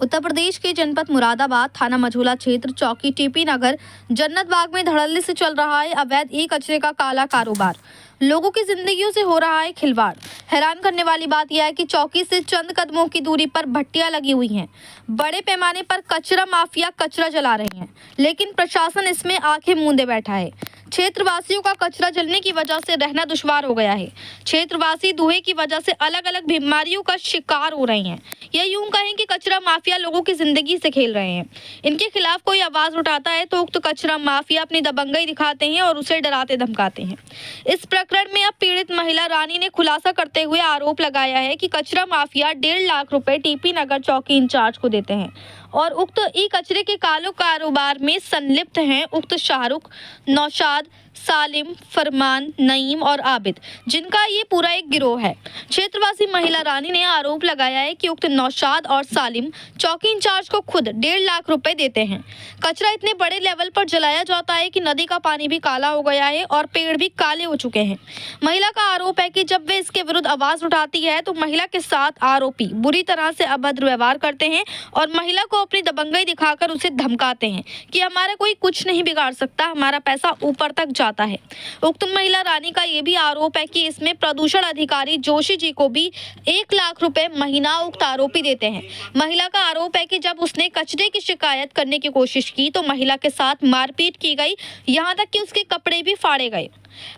उत्तर प्रदेश के जनपद मुरादाबाद थाना मझौला क्षेत्र चौकी टीपी नगर जन्नत बाग में धड़ल्ले से चल रहा है अवैध ई कचरे का काला कारोबार। लोगों की जिंदगियों से हो रहा है खिलवाड़। हैरान करने वाली बात यह है कि चौकी से चंद कदमों की दूरी पर भट्टियां लगी हुई हैं। बड़े पैमाने पर कचरा माफिया कचरा जला रहे हैं, लेकिन प्रशासन इसमें आंखें मूंदे बैठा है। क्षेत्रवासियों का कचरा जलने की वजह से रहना दुश्वार हो गया है। क्षेत्रवासी धुएं की वजह से अलग अलग बीमारियों का शिकार हो रहे हैं। या यूं कहें कि कचरा माफिया लोगों की जिंदगी से खेल रहे हैं। इनके खिलाफ कोई आवाज उठाता है तो उक्त कचरा माफिया अपनी दबंगई दिखाते हैं और उसे डराते धमकाते हैं। इस प्रकरण में अब पीड़ित महिला रानी ने खुलासा करते हुए आरोप लगाया है कि कचरा माफिया 1.5 लाख रुपए टीपी नगर चौकी इंचार्ज को देते हैं और उक्त ई कचरे के कालो कारोबार में संलिप्त हैं उक्त शाहरुख, नौशाद, सालिम, फरमान, नईम और आबिद, जिनका ये पूरा एक गिरोह है। क्षेत्रवासी महिला रानी ने आरोप लगाया है कि उक्त नौशाद और सालिम चौकी इंचार्ज को खुद 1.5 लाख रुपए देते हैं। कचरा इतने बड़े लेवल पर जलाया जाता है कि नदी का पानी भी काला हो गया है और पेड़ भी काले हो चुके हैं। महिला का आरोप है कि जब वे इसके विरुद्ध आवाज उठाती है तो महिला के साथ आरोपी बुरी तरह से अभद्र व्यवहार करते हैं और महिला को अपनी दबंगई दिखाकर उसे धमकाते हैं कि हमारा कोई कुछ नहीं बिगाड़ सकता, हमारा पैसा ऊपर तक जाता है। उक्त महिला रानी का यह भी आरोप है कि इसमें प्रदूषण अधिकारी जोशी जी को भी 1 लाख रुपए महीना उक्त आरोपी देते हैं। महिला का आरोप है कि जब उसने कचरे की शिकायत करने की कोशिश की तो महिला के साथ मारपीट की गई, यहाँ तक कि उसके कपड़े भी फाड़े गए।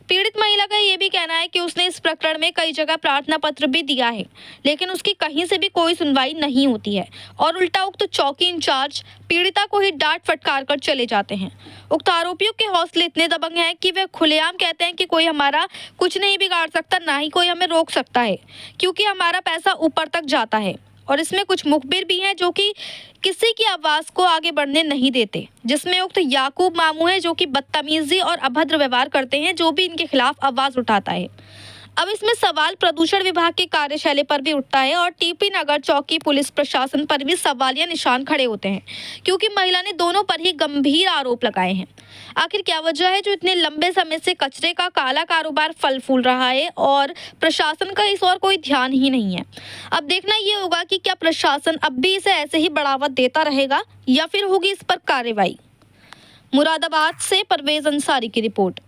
पीड़ित महिला का यह भी कहना है कि उसने इस प्रकरण में कई जगह प्रार्थना पत्र भी दिया है, लेकिन उसकी कहीं से भी कोई सुनवाई नहीं होती है और उल्टा उक्त चौकी इंचार्ज पीड़िता को ही डांट फटकार कर चले जाते हैं। उक्त आरोपियों के हौसले इतने दबंग हैं कि वे खुलेआम कहते हैं कि कोई हमारा कुछ नहीं बिगाड़ सकता, ना ही कोई हमें रोक सकता है, क्योंकि हमारा पैसा ऊपर तक जाता है। और इसमें कुछ मुखबिर भी हैं जो कि किसी की आवाज को आगे बढ़ने नहीं देते, जिसमें उक्त याकूब मामू है जो कि बदतमीजी और अभद्र व्यवहार करते हैं जो भी इनके खिलाफ आवाज उठाता है। अब इसमें सवाल प्रदूषण विभाग की कार्यशैली पर भी उठता है और टीपी नगर चौकी पुलिस प्रशासन पर भी सवालिया निशान खड़े होते हैं, क्योंकि महिला ने दोनों पर ही गंभीर आरोप लगाए हैं। आखिर क्या वजह है जो इतने लंबे समय से कचरे का काला कारोबार फल फूल रहा है और प्रशासन का इस ओर कोई ध्यान ही नहीं है। अब देखना ये होगा कि क्या प्रशासन अब भी इसे ऐसे ही बढ़ावा देता रहेगा या फिर होगी इस पर कार्रवाई। मुरादाबाद से परवेज अंसारी की रिपोर्ट।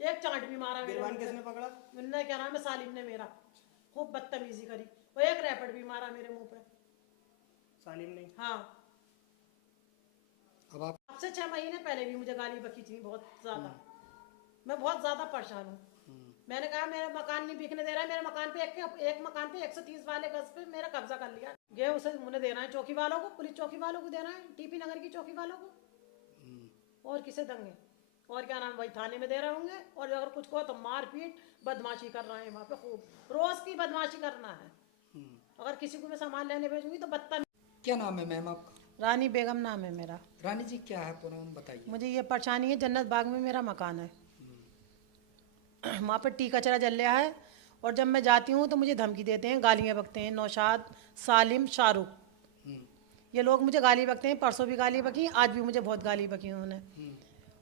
एक चांट भी मारा। गिरवान किसने पकड़ा? मैंने, क्या नाम है, सालिम ने मेरा खूब बदतमीजी करी और एक रैपट भी मारा मेरे मुंह पे। सालिम ने? हाँ। अब आप से 6 महीने पहले भी मुझे गाली बकी थी बहुत ज्यादा। मैं बहुत ज्यादा परेशान हूँ। मैंने कहा मेरा मकान नहीं बिकने दे रहा है, मेरे मकान पे एक मकान पे 130 वाले गज पे मेरा कब्जा कर लिया। ये उसे मुझे देना है चौकी वालों को, पुलिस चौकी वालों को देना है, टीपी नगर की चौकी वालों को, और किसे देंगे? और क्या नाम, वही थाने में दे रहे होंगे। और अगर कुछ को तो मारपीट बदमाशी कर रहे हैं वहाँ पे, खूब रोज की बदमाशी करना है। अगर किसी को मैं सामान लेने भेजूंगी तो बदतमीज। क्या नाम है मैम आपका? रानी बेगम नाम है मेरा। रानी जी, क्या है पूरा नाम बताइए। मुझे ये परेशानी है, जन्नत बाग में मेरा मकान है, वहाँ पर टी कचरा जल रहा है और जब मैं जाती हूँ तो मुझे धमकी देते हैं, गालियाँ बकते हैं। नौशाद, सालिम, शाहरुख, ये लोग मुझे गाली बकते हैं। परसों भी गाली बकी, आज भी मुझे बहुत गाली बकी उन्होंने।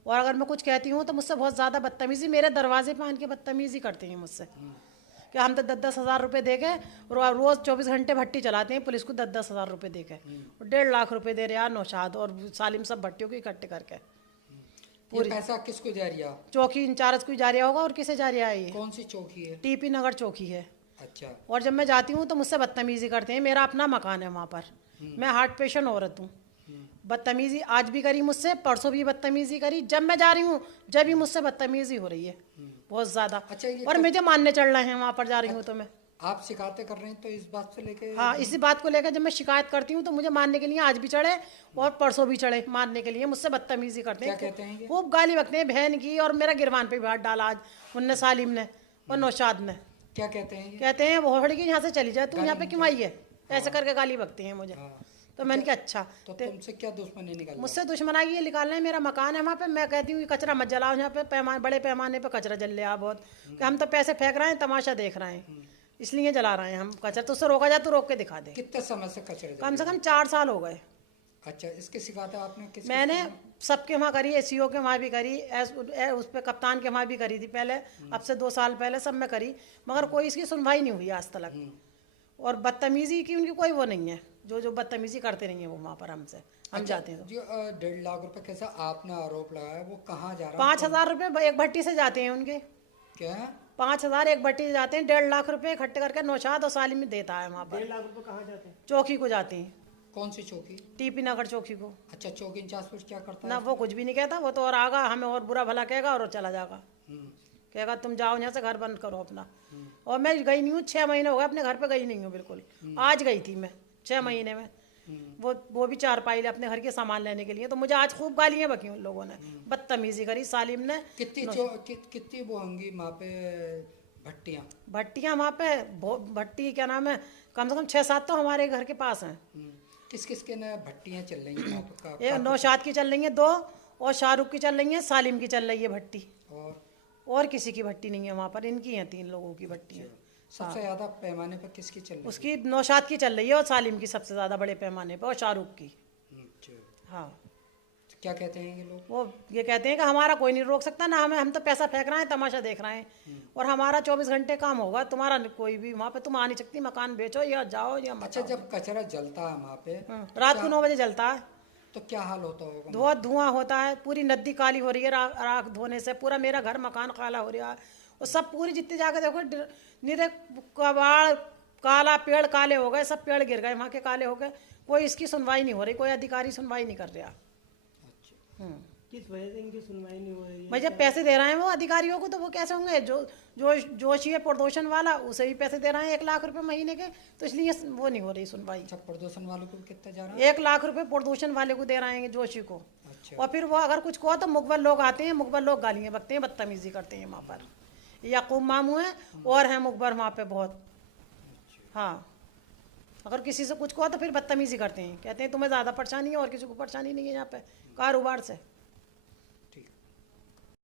और अगर मैं कुछ कहती हूँ तो मुझसे बहुत ज़्यादा बदतमीजी, मेरे दरवाजे पे आन के बदतमीजी करते हैं मुझसे कि हम तो 10-10 हज़ार रुपये दे के रोज़ 24 घंटे भट्टी चलाते हैं पुलिस को 10-10 हज़ार रुपये दे के, 1.5 लाख रुपए दे रहे हैं नौशाद और सालिम, सब भट्टियों को इकट्ठे करके। पूरी पैसा किसको जा रहा है? चौकी इंचार्ज को जा रहा होगा। और किसे जा रहा है ये? कौन सी चौकी है? टीपी नगर चौकी है। अच्छा। और जब मैं जाती हूँ तो मुझसे बदतमीजी करते हैं। मेरा अपना मकान है वहाँ पर, मैं हार्ट पेशेंट औरत हूँ। बदतमीजी आज भी करी मुझसे, परसों भी बदतमीजी करी। जब मैं जा रही हूँ जब भी मुझसे बदतमीजी हो रही है बहुत ज्यादा। अच्छा, और मुझे मानने चढ़ रहे हैं वहाँ पर जा रही हूँ तो मैं। आप शिकायतें कर रहे हैं तो इस बात से लेके? हाँ, इसी बात को लेकर जब मैं शिकायत करती हूँ तो मुझे मारने के लिए आज भी चढ़े और परसों भी चढ़े मारने के लिए। मुझसे बदतमीजी करते हैं। क्या कहते हैं? खूब गाली बकते हैं बहन की, और मेरा गिरवान पे भी हाथ डाला आज उनने, सालिम ने और नौशाद ने। क्या कहते हैं? कहते हैं वो हड़की यहाँ से चली जाए, तू यहाँ पे क्यों आई है, ऐसे करके गाली बकते हैं मुझे। तो मैंने कहा अच्छा, तो तुमसे क्या दुश्मनी निकाल? मुझसे दुश्मनाई ये निकाल रहे हैं। मेरा मकान है वहाँ पे, मैं कहती हूँ कि कचरा मत जलाओ, यहाँ पे बड़े पैमाने पे कचरा जल रहा है बहुत, कि हम तो पैसे फेंक रहे हैं, तमाशा देख रहे हैं, इसलिए जला रहे हैं हम कचरा। तो उससे रोका जाए तो रोक के दिखा दे। कितने समय से कचरे? कम से कम 4 साल हो गए। अच्छा, इसकी शिकायत आपने किस? मैंने सबके वहाँ करी, एसईओ के वहाँ भी करी, उस पर कप्तान के वहाँ भी करी थी पहले, अब से 2 साल पहले सब में करी, मगर कोई इसकी सुनवाई नहीं हुई आज तक। और बदतमीजी की उनकी कोई वो नहीं है, जो बदतमीजी करते नहीं है वो वहाँ पर हमसे। हम जाते हैं तो जो 1.5 लाख रुपए कैसा आपने आरोप लगाया, वो कहाँ जा रहा है? 5,000 रुपये एक भट्टी से जाते हैं उनके। क्या? 5,000 एक भट्टी से जाते हैं, 1.5 लाख रुपए इकट्ठे करके नौशाद और सालिम में देता है वहाँ पर। 1.5 लाख रुपए कहाँ जाते हैं? चौकी को जाते हैं, कौन सी चौकी? टीपी नगर चौकी को। अच्छा, चौकी इंचार्ज फिर क्या करता ना है? वो कुछ भी नहीं कहता, वो तो और आगा हमें और बुरा भला कहेगा और चला जाएगा, हम्म, कहेगा तुम जाओ यहाँ से, घर बंद करो अपना। और मैं गई नहीं हूँ, 6 महीने हो गए अपने घर पे गई नहीं हूँ बिल्कुल। आज गई थी मैं 6 महीने में, वो भी 4 पाइले अपने घर के सामान लेने के लिए। तो मुझे आज खूब गालियाँ बकी उन लोगों ने, बदतमीजी करी सालिम ने। कितनी वो होंगी वहाँ पे भट्टियाँ? भट्टियाँ वहाँ पे भट्टी क्या नाम है, कम से कम 6-7 तो हमारे घर के पास हैं। किस किस के ना भट्टियाँ चल रही हैं वहाँ पे? एक नौशाद की चल रही है 2, और शाहरुख की चल रही है, सालिम की चल रही है भट्टी। और किसी की भट्टी नहीं है वहाँ पर, इनकी हैं 3 लोगों की भट्टियाँ। सबसे ज़्यादा पैमाने पर किसकी चल रही है? उसकी नौशाद की चल रही है और सालिम की सबसे ज़्यादा बड़े पैमाने पर, और शाहरुख की। हाँ, तो क्या कहते हैं ये लोग? वो ये कहते हैं कि हमारा कोई नहीं रोक सकता ना, हम तो पैसा फेंक रहे हैं, तमाशा देख रहे हैं, और हमारा 24 घंटे काम होगा, तुम्हारा कोई भी वहाँ पे तुम आ नहीं सकती, मकान बेचो या जाओ या मत अच्छा, आओ। जब कचरा जलता है वहाँ पे रात को 9 बजे जलता है, तो क्या हाल होता होगा? बहुत धुआं होता है, पूरी नदी काली हो रही है राख धोने से, पूरा मेरा घर मकान काला हो रहा है। और सब पूरी जितनी जाकर देखो निरे कबाड़ काला, पेड़ काले हो गए, सब पेड़ गिर गए वहाँ के, काले हो गए। कोई इसकी सुनवाई नहीं हो रही, कोई अधिकारी सुनवाई नहीं कर रहा। किस वजह से इनकी सुनवाई नहीं हो रही है? भाई जब पैसे दे रहे हैं वो अधिकारियों को, तो वो कैसे होंगे? जोशी है प्रदूषण वाला, उसे भी पैसे दे रहे हैं 1 लाख रुपए महीने के, तो इसलिए वो नहीं हो रही सुनवाई। अच्छा, प्रदूषण वालों को कितना जा रहा है? 1 लाख रुपए प्रदूषण वाले को दे रहे हैं, जोशी को। अच्छा। और फिर वो अगर कुछ कहो तो मुकबल लोग आते हैं, मुकबल लोग गालियाँ बकते हैं, बदतमीजी करते हैं वहाँ पर। याकूब मामू है और हैं मुकबर वहाँ पे बहुत। हाँ, अगर किसी से कुछ कहो तो फिर बदतमीजी करते हैं, कहते हैं तुम्हें ज़्यादा परेशानी है और किसी को परेशानी नहीं है यहाँ पे कारोबार से।